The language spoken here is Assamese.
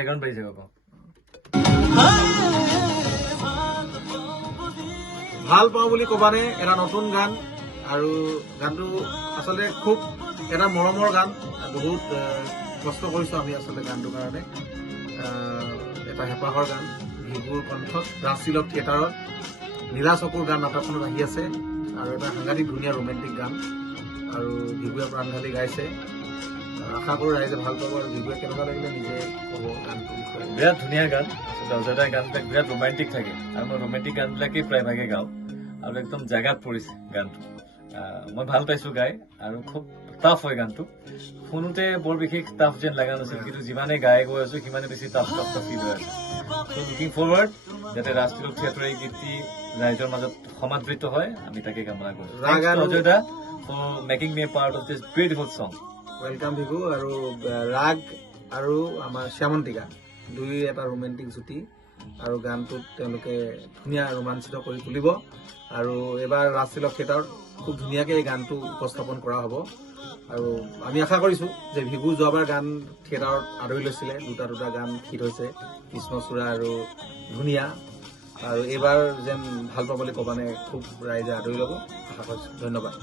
বেকগ্ৰাউণ্ড বাজি যাব ভাল পাওঁ বুলি ক'বানে এটা নতুন গান আৰু গানটো আচলতে খুব এটা মৰমৰ গান বহুত কষ্ট কৰিছোঁ আমি আচলতে গানটোৰ কাৰণে এটা হেঁপাহৰ গান ভিগুৰ কণ্ঠত ৰাজতিলক থিয়েটাৰত নীলা চকুৰ গান নাটকখনত আহি আছে আৰু এটা সাংঘাতিক ধুনীয়া ৰোমেণ্টিক গান আৰু ভিগুৱে প্ৰাণ ঢালি গাইছে আশা কৰোঁ ৰাইজে ভাল পাব আৰু ভিগুৱে কেনেকুৱা লাগিলে নিজে ক'ব গানটোৰ বিষয়ে বিৰাট ধুনীয়া গান অজয়দাৰ গানবিলাক বিৰাট ৰোমান্টিক থাকে আৰু মই ৰোমান্টিক গানবিলাকেই প্ৰায়ভাগে গাওঁ আৰু একদম জেগাত পৰিছে গানটো মই ভাল পাইছোঁ গাই আৰু খুব টাফ হয় গানটো শুনোতে বৰ বিশেষ টাফ যেন লগা নাছিল কিন্তু যিমানে গাই গৈ আছোঁ সিমানে বেছি টাফ ফিল হৈ আছে চ' লুকিং ফৰৱাৰ্ড যাতে ৰাজতিলক থিয়েটাৰৰ এই গীতটি ৰাইজৰ মাজত সমাদৃত হয় আমি তাকে কামনা কৰোঁ অজয়দা for making me a part of this beautiful song welcome Vigu আৰু ৰাগ আৰু আমাৰ শ্যামন্তিকা দুই এটা ৰোমেণ্টিক জুটি আৰু গানটোত তেওঁলোকে ধুনীয়া ৰোমাঞ্চিত কৰি তুলিব আৰু এইবাৰ ৰাজতিলক থিয়েটাৰত খুব ধুনীয়াকৈ এই গানটো উপস্থাপন কৰা হ'ব আৰু আমি আশা কৰিছোঁ যে ভিগু যোৱাবাৰ গান থিয়েটাৰত আদৰি লৈছিলে দুটা গান হিট হৈছে কৃষ্ণচূড়া আৰু ধুনীয়া আৰু এইবাৰ যেন ভাল পাবলৈ ক'বানে খুব ৰাইজে আদৰি ল'ব আশা কৰিছোঁ ধন্যবাদ